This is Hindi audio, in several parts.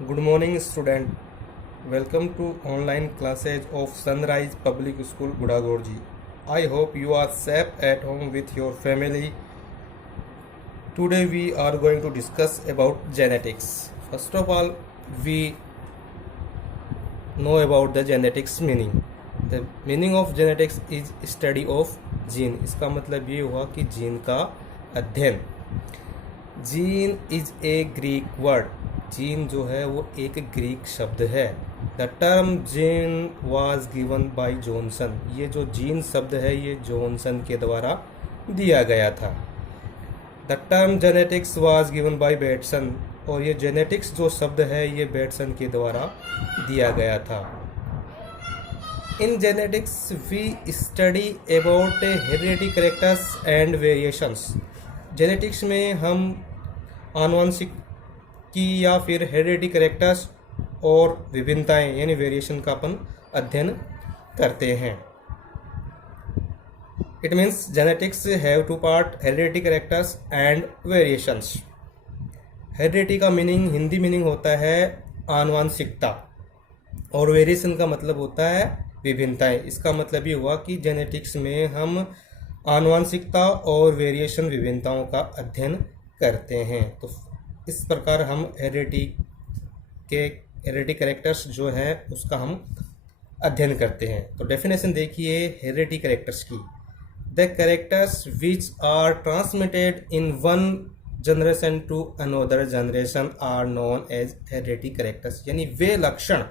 Good morning, student. Welcome to online classes of Sunrise Public School, Budagorji. I hope you are safe at home with your family. Today we are going to discuss about genetics. First of all, we know about the genetics meaning. The meaning of genetics is study of gene. इसका मतलब ये हुआ कि जीन का अध्ययन. Gene is a Greek word. Gene जो है वो एक ग्रीक शब्द है. The term gene was given by Johnson. ये जो जीन शब्द है ये जॉनसन के द्वारा दिया गया था. The term genetics was given by Bateson. और ये जेनेटिक्स जो शब्द है ये बेटसन के द्वारा दिया गया था. In genetics we study about heredity characters and variations. Genetics में हम आनुवंशिक की या फिर हेरिडिटी कैरेक्टर्स और विभिन्नताएं यानी वेरिएशन का अपन अध्ययन करते हैं. It means genetics have two part, heredity characters and variations. Heredity का मीनिंग, हिंदी मीनिंग होता है आनुवंशिकता और वेरिएशन का मतलब होता है विभिन्नताएं. इसका मतलब ये हुआ कि जेनेटिक्स में हम आनुवंशिकता और वेरिएशन विभिन्नताओं का अध्ययन करते हैं. तो इस प्रकार हम हेरिडिटी कैरेक्टर्स जो है उसका हम अध्ययन करते हैं. तो डेफिनेशन देखिए हेरिडिटी कैरेक्टर्स की. The characters which are transmitted in one generation to another generation are known as heredity characters. यानी वे लक्षण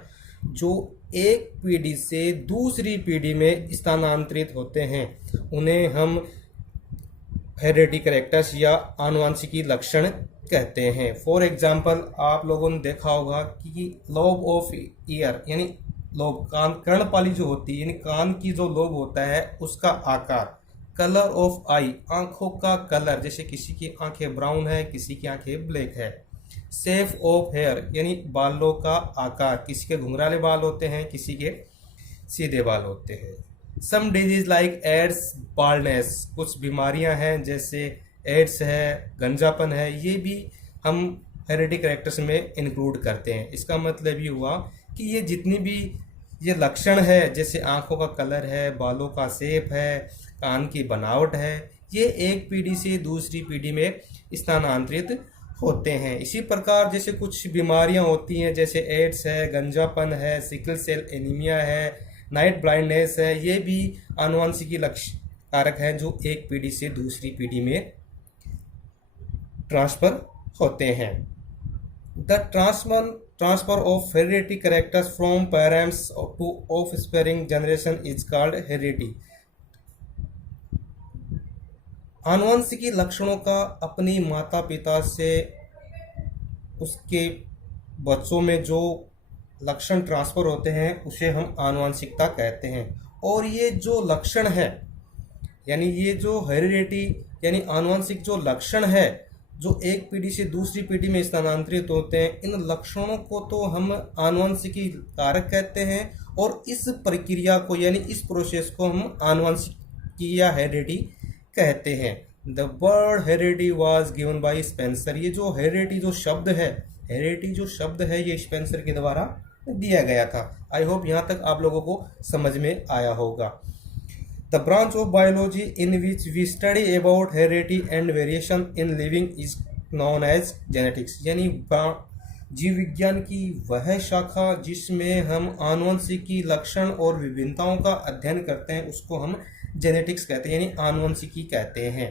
जो एक पीढ़ी से दूसरी पीढ़ी में स्थानांतरित होते हैं उन्हें हम हेरिडिटी कैरेक्टर्स या आनुवंशिकी लक्षण कहते हैं. फॉर एग्जाम्पल आप लोगों ने देखा होगा कि लोब ऑफ ईयर यानी लोब, कान, कर्णपाली जो होती है यानी कान की जो लोब होता है उसका आकार. कलर ऑफ आई, आंखों का कलर, जैसे किसी की आंखें ब्राउन है किसी की आंखें ब्लैक है. शेप ऑफ हेयर यानी बालों का आकार, किसी के घुंघराले बाल होते हैं किसी के सीधे बाल होते हैं. Some disease like AIDS, baldness, कुछ बीमारियां हैं जैसे एड्स है, गंजापन है, ये भी हम हेरिडिटी कैरेक्टर्स में इंक्लूड करते हैं. इसका मतलब ये हुआ कि ये जितनी भी ये लक्षण है जैसे आंखों का कलर है, बालों का शेप है, कान की बनावट है, ये एक पीढ़ी से दूसरी पीढ़ी में स्थानांतरित होते हैं. इसी प्रकार जैसे कुछ बीमारियां होती हैं जैसे एड्स है, गंजापन है, सिकल सेल एनीमिया है, नाइट ब्लाइंडनेस है, ये भी आनुवंशिकी लक्षण कारक हैं जो एक पीढ़ी से दूसरी पीढ़ी में ट्रांसफर होते हैं. The transfer of heredity characters from parents to offspring generation is called heredity. आनुवंशिकी लक्षणों का अपनी माता पिता से उसके बच्चों में जो लक्षण ट्रांसफर होते हैं उसे हम आनुवंशिकता कहते हैं. और ये जो लक्षण है यानी ये जो हेरिडिटी यानी आनुवंशिक जो लक्षण है जो एक पीढ़ी से दूसरी पीढ़ी में स्थानांतरित होते हैं, इन लक्षणों को तो हम आनुवंशिकी कारक कहते हैं और इस प्रक्रिया को यानी इस प्रोसेस को हम आनुवंशिकी या हेरिडिटी कहते हैं. The word heredity was given by Spencer. ये जो हेरिडिटी जो शब्द है ये स्पेंसर के द्वारा दिया गया था. आई होप यहाँ तक आप लोगों को समझ में आया होगा. The branch of biology in which we study about heredity and variation in living is known as genetics. यानी जीव विज्ञान की वह शाखा जिसमें हम आनुवंशिकी लक्षण और विभिन्नताओं का अध्ययन करते हैं उसको हम जेनेटिक्स कहते हैं यानी आनुवंशिकी कहते हैं.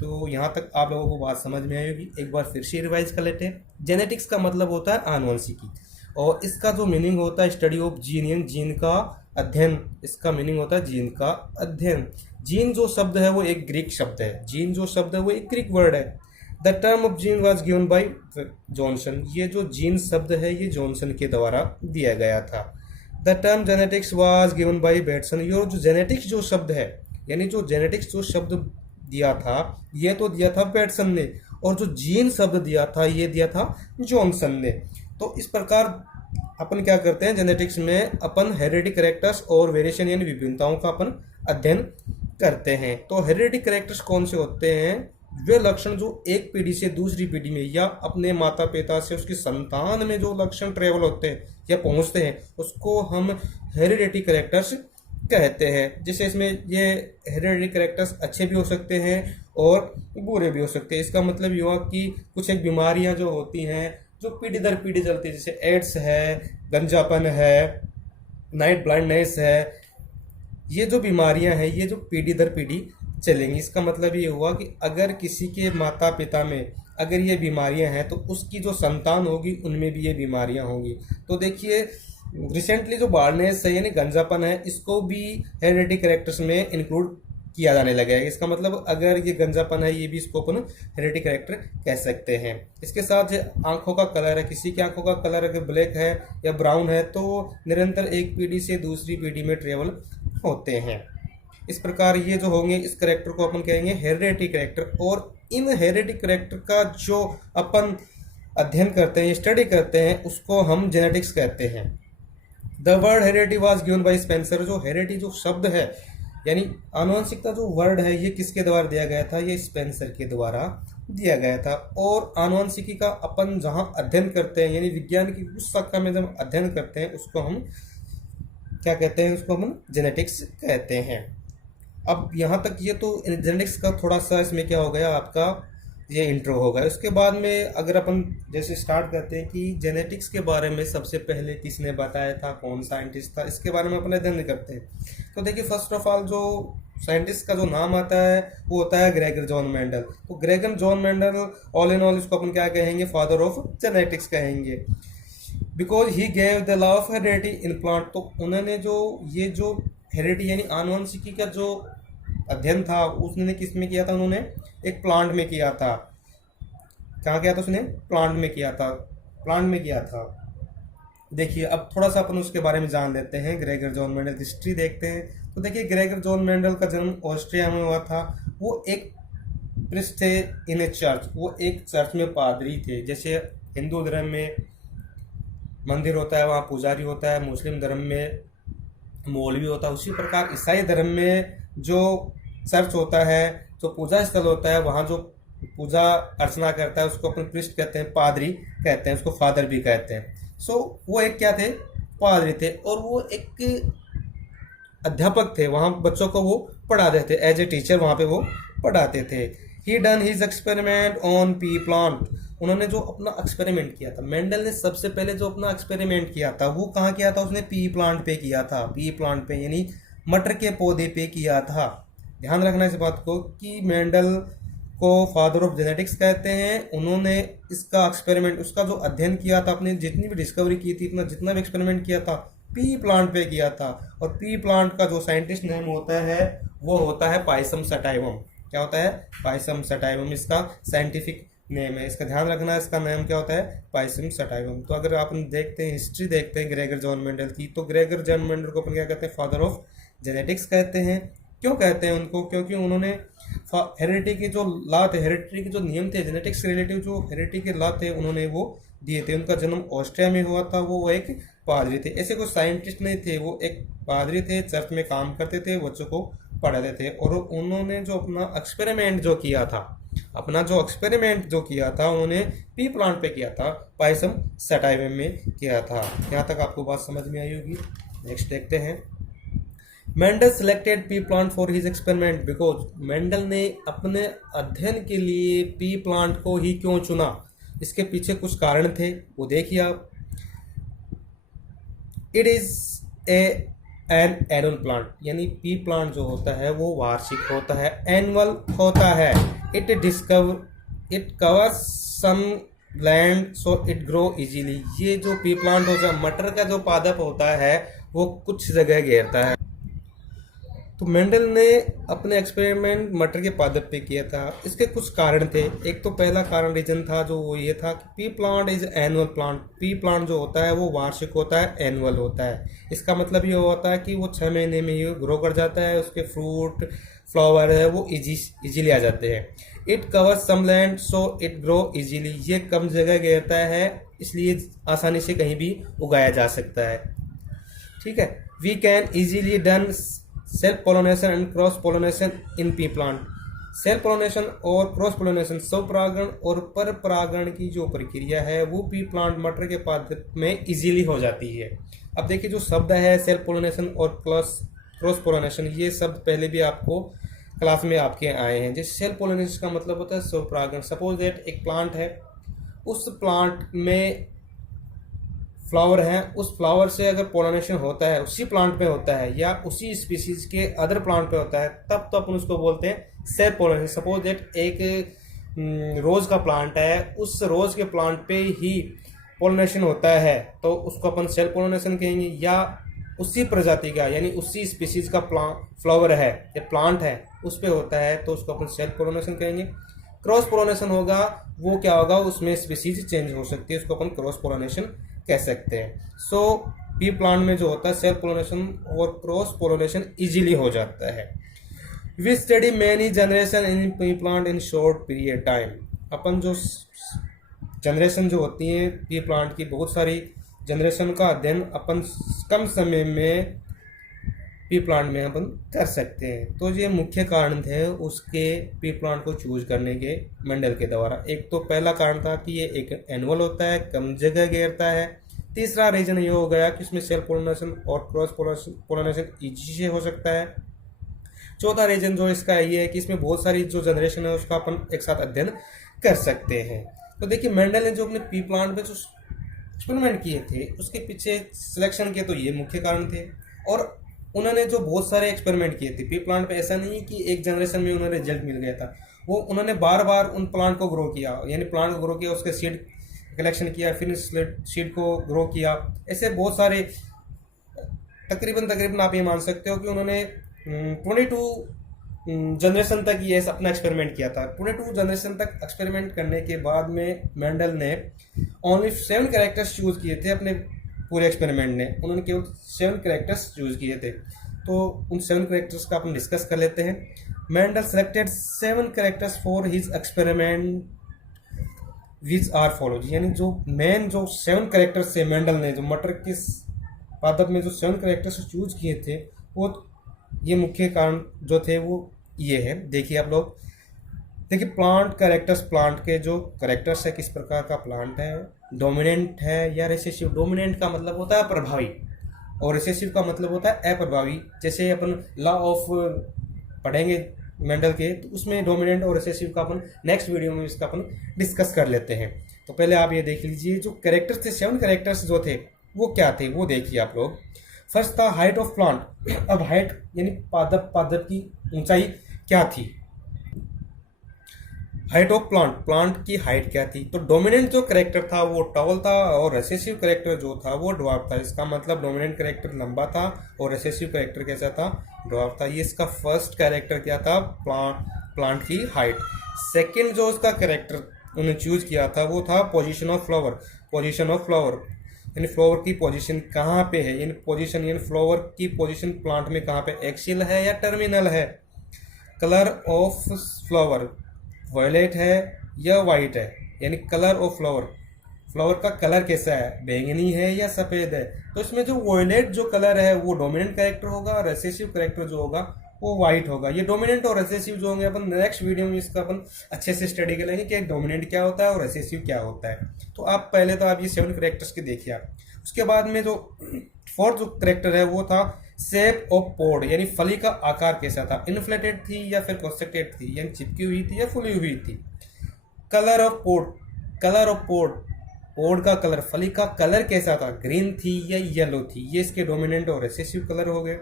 तो यहाँ तक आप लोगों को बात समझ में आई होगी. एक बार फिर से रिवाइज कर लेते हैं. जेनेटिक्स का मतलब होता है आनुवंशिकी और इसका जो मीनिंग होता है स्टडी ऑफ जीन यानी जीन का अध्ययन. इसका मीनिंग होता है जीन का अध्ययन. जीन जो शब्द है वो एक ग्रीक शब्द है. जीन जो शब्द है वो एक ग्रीक वर्ड है. The term of gene was given by Johnson. ये जो जीन शब्द है ये जॉनसन के द्वारा दिया गया था. The term genetics was given by Bateson. ये जो जेनेटिक्स जो शब्द है यानी जो जेनेटिक्स जो शब्द दिया था ये तो दिया था बेटसन ने और जो जीन शब्द दिया था ये दिया था जॉनसन ने. तो इस प्रकार अपन क्या करते हैं जेनेटिक्स में अपन हेरिडिटी कैरेक्टर्स और वेरिएशन यानी विभिन्नताओं का अपन अध्ययन करते हैं. तो हेरिडिटी कैरेक्टर्स कौन से होते हैं वे लक्षण जो एक पीढ़ी से दूसरी पीढ़ी में या अपने माता पिता से उसकी संतान में जो लक्षण ट्रेवल होते हैं या पहुंचते हैं उसको हम हेरिडिटी कैरेक्टर्स कहते हैं। जैसे इसमें ये हेरिडिटी कैरेक्टर्स अच्छे भी हो सकते हैं और बुरे भी हो सकते हैं। इसका मतलब ये हुआ कि कुछ एक बीमारियां जो होती हैं जो पीढ़ी दर पीढ़ी चलती है, जैसे एड्स है, गंजापन है, नाइट ब्लाइंडनेस है, ये जो बीमारियां हैं ये जो पीढ़ी दर पीढ़ी चलेंगी। इसका मतलब ये हुआ कि अगर किसी के माता पिता में अगर ये बीमारियां हैं तो उसकी जो संतान होगी उनमें भी ये बीमारियां होंगी। तो देखिए रिसेंटली जो बार्डनेस है यानी गंजापन है इसको भी हेरिडिटी कैरेक्टर्स में इंक्लूड किया जाने लगा है। इसका मतलब अगर ये गंजापन है ये भी इसको अपन हेरिडिटी कैरेक्टर कह सकते हैं। इसके साथ आंखों का कलर है, किसी की आंखों का कलर अगर ब्लैक है या ब्राउन है तो निरंतर एक पीढ़ी से दूसरी पीढ़ी में ट्रेवल होते हैं। इस प्रकार ये जो होंगे इस करेक्टर को अपन कहेंगे हेरिडिटी करेक्टर। और इन हेरिडिटी करेक्टर का जो अपन अध्ययन करते हैं, स्टडी करते हैं, उसको हम जेनेटिक्स कहते हैं। The word heredity was given by Spencer. जो हेरिडिटी जो शब्द है यानी आनुवंशिकता जो वर्ड है ये किसके द्वारा दिया गया था? ये स्पेंसर के द्वारा दिया गया था। और आनुवंशिकी का अपन जहाँ अध्ययन करते हैं यानी विज्ञान की उस शाखा में जब अध्ययन करते हैं उसको हम क्या कहते हैं? उसको हम जेनेटिक्स कहते हैं। अब यहाँ तक ये तो जेनेटिक्स का थोड़ा सा इसमें क्या हो गया आपका ये इंट्रो होगा। उसके बाद में अगर अपन जैसे स्टार्ट करते हैं कि जेनेटिक्स के बारे में सबसे पहले किसने बताया था, कौन साइंटिस्ट था, इसके बारे में अपन अध्ययन करते हैं। तो देखिए फर्स्ट ऑफ ऑल जो साइंटिस्ट का जो नाम आता है वो होता है ग्रेगर जॉन मेंडल। तो Gregor John Mendel all in all इसको अपन क्या कहेंगे? फादर ऑफ जेनेटिक्स कहेंगे। Because he gave the law of heredity in plant. तो उन्होंने जो ये जो हेरिडिटी यानी आनुवंशिकी का जो अध्ययन था उसने किस में किया था? उन्होंने एक प्लांट में किया था। कहाँ किया था उसने? प्लांट में किया था, प्लांट में किया था। देखिए अब थोड़ा सा अपन उसके बारे में जान लेते हैं। ग्रेगर जॉन मेंडल की हिस्ट्री देखते हैं। तो देखिए ग्रेगर जॉन मेंडल का जन्म ऑस्ट्रिया में हुआ था। वो एक प्रिस्ट थे इन ए चर्च। वो एक चर्च में पादरी थे। जैसे हिंदू धर्म में मंदिर होता है वहाँ पुजारी होता है, मुस्लिम धर्म में मौलवी होता है, उसी प्रकार ईसाई धर्म में जो चर्च होता है, जो पूजा स्थल होता है, वहाँ जो पूजा अर्चना करता है उसको अपन प्रिस्ट कहते हैं, पादरी कहते हैं, उसको फादर भी कहते हैं। सो वो एक क्या थे? पादरी थे। और वो एक अध्यापक थे, वहाँ बच्चों को वो पढ़ाते थे, एज ए टीचर वहाँ पे वो पढ़ाते थे। He done his experiment on pea plant. उन्होंने जो अपना एक्सपेरिमेंट किया था, मेंडल ने सबसे पहले जो अपना एक्सपेरिमेंट किया था वो कहाँ किया था? उसने पी प्लांट पे किया था। पी प्लांट पे यानी मटर के पौधे पे किया था। ध्यान रखना इस बात को कि मेंडल को फादर ऑफ जेनेटिक्स कहते हैं। उन्होंने इसका एक्सपेरिमेंट, उसका जो अध्ययन किया था, अपने जितनी भी डिस्कवरी की थी, अपना जितना भी एक्सपेरिमेंट किया था पी प्लांट पे किया था। और पी प्लांट का जो साइंटिस्ट नेम होता है वो होता है पाइसम सटाइवम। क्या होता है? पाइसम सटाइवम इसका साइंटिफिक नेम है। इसका ध्यान रखना, इसका नाम क्या होता है? Pisum sativum. तो अगर आप देखते हैं हिस्ट्री देखते हैं ग्रेगर जॉन मेंडल की, तो ग्रेगर जॉन मेंडल को अपन क्या कहते हैं? फादर ऑफ जेनेटिक्स कहते हैं। क्यों कहते हैं उनको? क्योंकि उन्होंने हेरिडिटी के जो लॉ थे, हेरिडिटी के जो नियम थे, जेनेटिक्स से रिलेटिव जो हेरिडिटी के लॉ थे उन्होंने वो दिए थे। उनका जन्म ऑस्ट्रिया में हुआ था। वो एक पादरी थे, ऐसे कोई साइंटिस्ट नहीं थे, वो एक पादरी थे, चर्च में काम करते थे, बच्चों को पढ़ाते थे। और उन्होंने जो अपना एक्सपेरिमेंट जो किया था, उन्होंने पी प्लांट पे किया था, पाइसम सटाइवम में किया था। यहाँ तक आपको बात समझ में आई होगी। नेक्स्ट देखते हैं। Mendel selected P plant for his experiment because. Mendel ने अपने अध्ययन के लिए पी प्लांट को ही क्यों चुना? इसके पीछे कुछ कारण थे, वो देखिए आप। It is an annual plant, यानी पी प्लांट जो होता है वो वार्षिक होता है, एनुअल होता है। It covers some land so it grow easily. ये जो पी प्लांट होता है, मटर का जो पादप होता है वो कुछ जगह घेरता है। तो मेंडल ने अपने एक्सपेरिमेंट मटर के पादप पे किया था। इसके कुछ कारण थे। एक तो पहला कारण रीजन था जो वो ये था कि P plant is annual plant. P plant जो होता है वो वार्षिक होता है, एनुअल होता है। इसका मतलब ये होता है कि वो 6 महीने में ही ग्रो कर जाता है, उसके फ्रूट फ्लावर है वो इजीली आ जाते हैं। It cover some land so it grow easily. ये कम जगह घेरता है इसलिए आसानी से कहीं भी उगाया जा सकता है। ठीक है। We can easily done self pollination and cross pollination in pea plant. Self pollination और क्रॉस पोलिनेशन, स्वपरागण और पर परागण की जो प्रक्रिया है वो पी प्लांट मटर के पादप में इजीली हो जाती है। अब देखिए जो शब्द है सेल्फ पोलिनेशन और क्रॉस पोलिनेशन, ये शब्द पहले भी आपको क्लास में आपके आए हैं। जैसे सेल्फ पोलिनेशन का मतलब होता है स्वपरागण। सपोज दैट एक प्लांट है, उस प्लांट में फ्लावर है, उस फ्लावर से अगर पोलिनेशन होता है उसी प्लांट पे होता है या उसी स्पीसीज के अदर प्लांट पे होता है, तब तो अपन उसको बोलते हैं सेल्फ पोलिनेशन। सपोज दैट एक रोज का प्लांट है, उस रोज के प्लांट पे ही पोलिनेशन होता है तो उसको अपन सेल्फ पोलिनेशन कहेंगे। या उसी प्रजाति का यानी उसी स्पीसीज का फ्लावर है या प्लांट है उस पे होता है तो उसको अपन सेल्फ पोलिनेशन कहेंगे। क्रॉस पोलिनेशन होगा, वो क्या होगा, उसमें स्पीसीज चेंज हो सकती है, उसको अपन क्रॉस पोलिनेशन कह सकते हैं। सो पी प्लांट में जो होता है सेल्फ पोलिनेशन और क्रॉस पोलिनेशन इजीली हो जाता है। We study many generation in pea plant in short period time. अपन जो जनरेशन जो होती है पी प्लांट की, बहुत सारी जनरेशन का अध्ययन अपन कम समय में पी प्लांट में अपन कर सकते हैं। तो ये मुख्य कारण थे उसके पी प्लांट को चूज करने के मेंडल के द्वारा। एक तो पहला कारण था कि ये एक एनुअल होता है, कम जगह घेरता है। तीसरा रीजन ये हो गया कि इसमें सेल्फ पोलिनेशन और क्रॉस पोलिनेशन इजी से हो सकता है। चौथा रीजन जो इसका ये है कि इसमें बहुत सारी जो जनरेशन है उसका अपन एक साथ अध्ययन कर सकते हैं। तो देखिए मेंडल ने जो अपने पी प्लांट पे जो एक्सपेरिमेंट किए थे उसके पीछे सिलेक्शन के तो ये मुख्य कारण थे, और उन्होंने जो बहुत सारे एक्सपेरिमेंट किए थे पी प्लांट पे। ऐसा नहीं कि एक जनरेशन में उन्हें रिजल्ट मिल गया था, वो उन्होंने बार बार उन प्लांट को ग्रो किया, यानी प्लांट को ग्रो किया, उसके सीड कलेक्शन किया, फिर सीड को ग्रो किया। ऐसे बहुत सारे तकरीबन आप ये मान सकते हो कि उन्होंने 22 जनरेशन तक ये अपना एक्सपेरिमेंट किया था। 22 जनरेशन तक एक्सपेरिमेंट करने के बाद में मेंडल ने ओनली 7 कैरेक्टर्स चूज किए थे अपने पूरे एक्सपेरिमेंट में। उन्होंने केवल 7 कैरेक्टर्स चूज किए थे। तो उन 7 कैरेक्टर्स का अपन डिस्कस कर लेते हैं। Mendel selected 7 characters for his experiment which are follow, यानी जो मेन जो 7 कैरेक्टर्स थे मेंडल ने जो मटर के पादप में जो 7 कैरेक्टर्स चूज किए थे, वो ये मुख्य कारण जो थे वो ये है। देखिए आप लोग, देखिए प्लांट कैरेक्टर्स, प्लांट के जो कैरेक्टर्स है, किस प्रकार का प्लांट है, डोमिनेंट है या रिसेसिव। डोमिनेंट का मतलब होता है प्रभावी और रिसेसिव का मतलब होता है अप्रभावी। जैसे अपन लॉ ऑफ पढ़ेंगे मेंडल के, तो उसमें डोमिनेंट और रिसेसिव का अपन नेक्स्ट वीडियो में इसका अपन डिस्कस कर लेते हैं। तो पहले आप ये देख लीजिए जो कैरेक्टर्स थे, 7 कैरेक्टर्स जो थे वो क्या थे वो देखिए आप लोग। फर्स्ट था हाइट ऑफ प्लांट। अब हाइट यानी पादप की ऊंचाई क्या थी, हाइट ऑफ प्लांट की हाइट क्या थी। तो डोमिनेंट जो कैरेक्टर था वो टॉल था और रिसेसिव कैरेक्टर जो था वो ड्वार्फ था। इसका मतलब डोमिनेंट कैरेक्टर लंबा था और रिसेसिव कैरेक्टर कैसा था, ड्वार्फ था। ये इसका फर्स्ट कैरेक्टर क्या था, प्लांट की हाइट। सेकंड जो उसका कैरेक्टर उन्होंने चूज किया था वो था position of flower. Position of flower यानी फ्लावर की पोजीशन कहाँ पे है, यानी पोजीशन यानी फ्लावर की पोजीशन प्लांट में कहाँ पे, एक्सियल है या टर्मिनल है। कलर ऑफ फ्लावर वायलेट है या वाइट है, यानी कलर ऑफ फ्लावर का कलर कैसा है, बैंगनी है या सफ़ेद है। तो इसमें जो वायलेट जो कलर है वो डोमिनेंट कैरेक्टर होगा और रिसेसिव कैरेक्टर जो होगा वो वाइट होगा। ये डोमिनेंट और रिसेसिव जो होंगे अपन नेक्स्ट वीडियो में इसका अपन अच्छे से स्टडी करेंगे कि डोमिनेंट क्या होता है और रिसेसिव क्या होता है। तो आप पहले तो आप ये 7 कैरेक्टर्स के देखिए आप। उसके बाद में जो फोर्थ जो कैरेक्टर है वो था शेप ऑफ पोड, यानी फली का आकार कैसा था, इन्फ्लेटेड थी या फिर कॉन्स्ट्रक्टेड थी, यानी चिपकी हुई थी या फुली हुई थी। कलर ऑफ पोड, पोड का कलर, फली का कलर कैसा था, ग्रीन थी या येलो थी। ये इसके डोमिनेंट और रिसेसिव कलर हो गए।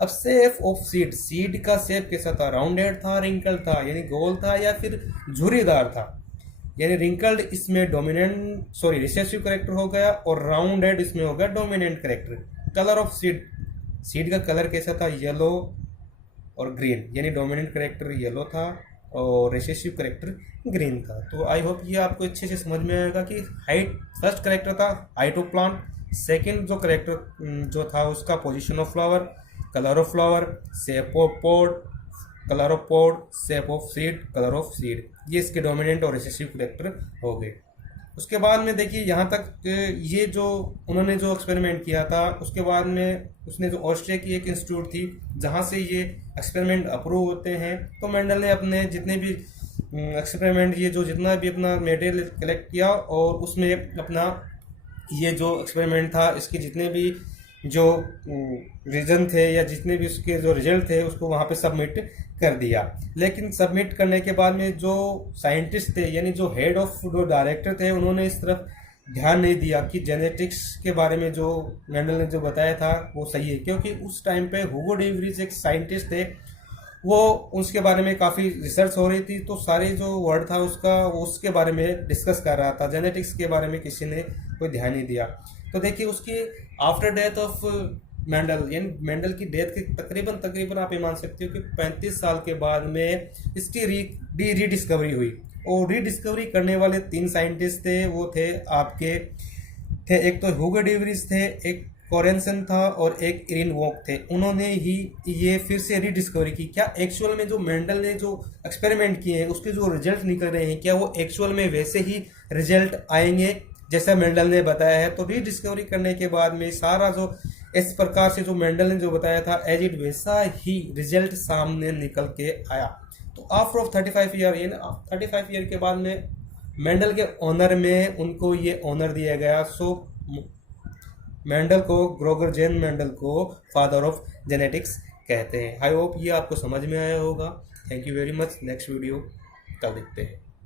अब शेप ऑफ सीड का शेप कैसा था, राउंडेड था, रिंकल्ड था, यानी गोल था या फिर झुर्रीदार था, यानी रिंकल्ड इसमें रिसेसिव कैरेक्टर हो गया और राउंडेड इसमें हो गया dominant character. Colour of seed का कलर कैसा था, येलो और ग्रीन, यानी डोमिनेंट कैरेक्टर येलो था और रिसेसिव कैरेक्टर ग्रीन था। तो आई होप ये आपको अच्छे से समझ में आएगा कि हाइट फर्स्ट कैरेक्टर था हाइट ऑफ प्लांट, सेकंड जो कैरेक्टर जो था उसका position of flower, colour of flower, shape of pod, colour of pod, shape of seed, colour of seed. ये इसके डोमिनेंट और रिसेसिव कैरेक्टर हो गए। उसके बाद में देखिए यहाँ तक ये जो उन्होंने जो एक्सपेरिमेंट किया था, उसके बाद में उसने जो ऑस्ट्रिया की एक इंस्टीट्यूट थी जहाँ से ये एक्सपेरिमेंट अप्रूव होते हैं, तो मेंडल ने अपने जितने भी एक्सपेरिमेंट, ये जो जितना भी अपना मटेरियल कलेक्ट किया और उसमें अपना ये जो एक्सपेरिमेंट था इसके जितने भी जो रीजन थे या जितने भी उसके जो रिजल्ट थे उसको वहाँ पे सबमिट कर दिया। लेकिन सबमिट करने के बाद में जो साइंटिस्ट थे, यानी जो हेड ऑफ जो डायरेक्टर थे, उन्होंने इस तरफ ध्यान नहीं दिया कि जेनेटिक्स के बारे में जो मेंडल ने जो बताया था वो सही है, क्योंकि उस टाइम पे हुगो डे व्रीज एक साइंटिस्ट थे, वो उसके बारे में काफ़ी रिसर्च हो रही थी, तो सारे जो वर्ड था उसका वो उसके बारे में डिस्कस कर रहा था, जेनेटिक्स के बारे में किसी ने कोई ध्यान नहीं दिया। तो देखिए उसकी आफ्टर डेथ ऑफ मेंडल, यानी मेंडल की डेथ के तकरीबन आप ये मान सकते हो कि 35 साल के बाद में इसकी रीडिस्कवरी हुई। और रीडिस्कवरी करने वाले 3 साइंटिस्ट थे, वो थे आपके थे एक तो ह्यूगो डे व्रीज थे, एक कॉरेंसन था और एक इरिन वॉक थे। उन्होंने ही ये फिर से रीडिस्कवरी की, क्या एक्चुअल में जो मेंडल ने जो एक्सपेरिमेंट किए हैं उसके जो रिजल्ट निकल रहे हैं क्या वो एक्चुअल में वैसे ही रिजल्ट आएंगे जैसा मेंडल ने बताया है। तो रीडिस्कवरी करने के बाद में सारा जो इस प्रकार से जो मेंडल ने जो बताया था एज इट वैसा ही रिजल्ट सामने निकल के आया। तो आफ्टर ऑफ 35 ईयर, यानी 35 ईयर के बाद में मेंडल के ऑनर में उनको ये ऑनर दिया गया। सो मेंडल को, ग्रोगर जेन मेंडल को फादर ऑफ जेनेटिक्स कहते हैं। आई होप ये आपको समझ में आया होगा। Thank you very much. Next video कल देखते हैं।